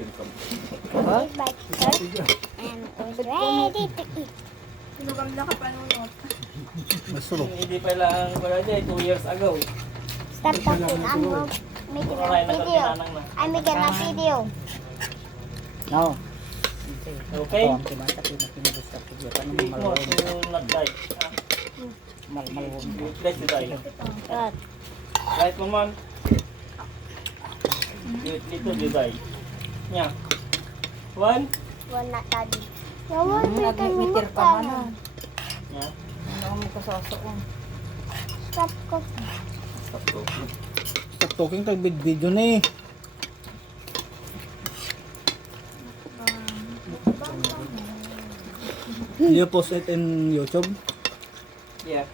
Ha? Bite first and was ready to eat. Sinugam na ka panunod. Masarap. Hindi pa lang wala dyan, 2 years ago. Stop talking. I'm making Maray a na video. kantinanang na. I'm making a video. No. Okay? Ito ang tinatapin na pinag-gusto ko. Paano Hindi mo, malawag? so not die. Malawag mo. You place to die. Good. Right, Maman? Dito, you die. Yeah. 1. One not daddy. Nawan Nag-meter ka man na. Yeah. Ano mo kasaso ko? Stop cooking. Stop talking. Stop talking tayo video na eh. You post it in YouTube? Yeah.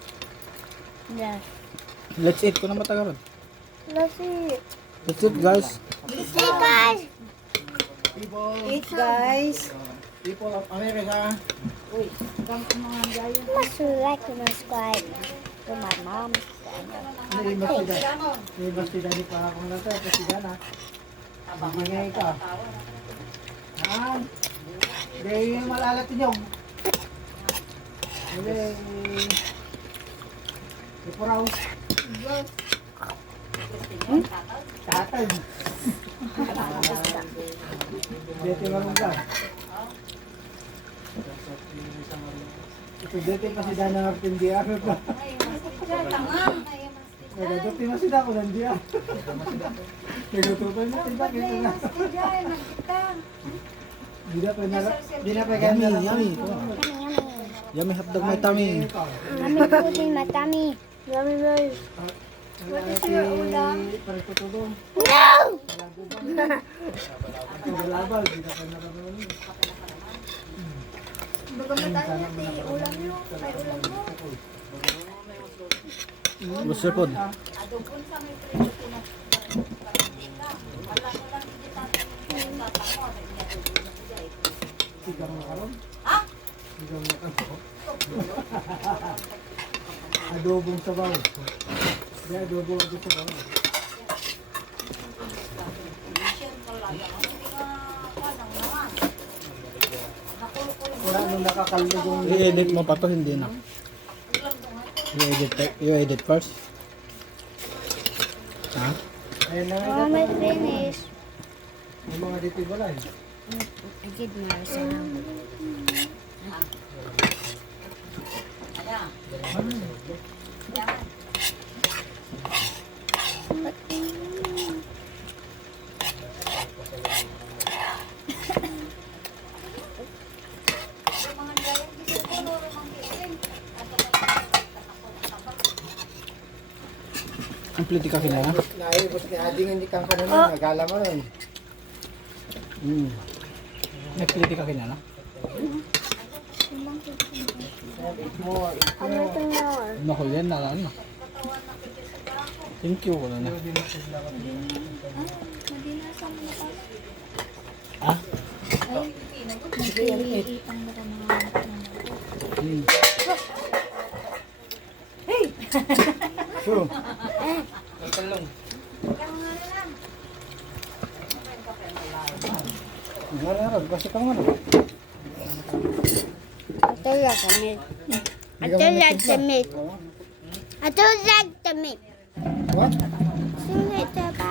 Yes. Let's eat ko na matagaran. Let's eat. Let's eat guys. See guys. Eat guys. People of America. Uy, gamit mo nga dyan. Must like and subscribe to my mom's channel. May bastida ni pa akong nasa. Bastida na. Magingay ka. Ha? Hindi malalat niyo. Hindi. Ipuraw. Tatay. Dito marunong ka. Ito dito pa si Dana Martin Diar. Nagatuti na si Dako ng Diar. Nagatutupan na si Dako. Di na pa ganyan. Yummy. Yummy hotdog may tummy. Yummy food in my tummy. Yummy rice. Para tutulong. No! Balabal, di na pa nakabalo. Bagam na tayo natin. Ulam nyo. May ulam mo. Gusto po. Sigang makaroon? Ha? Sigang makaroon? Adobong sabaw. Di adobong ako sabaw. Wala nung nakakalugong. I-edit mo pa to, hindi na. You edit first. Ha? Ayun na nga. Almost finished. Yung mga dito wala eh. I did my sound. Complete ka kinala? Naibos ni Ading hindi kang kanina, nagala mo rin. Complete ka kinala? Ano ito more? Naku yan na ano. Thank you wala na. Ah? Sure. Ngara-ngara, kasi ka mga Ito like the meat. Ito like the meat. Ito like the meat. What? Sing it about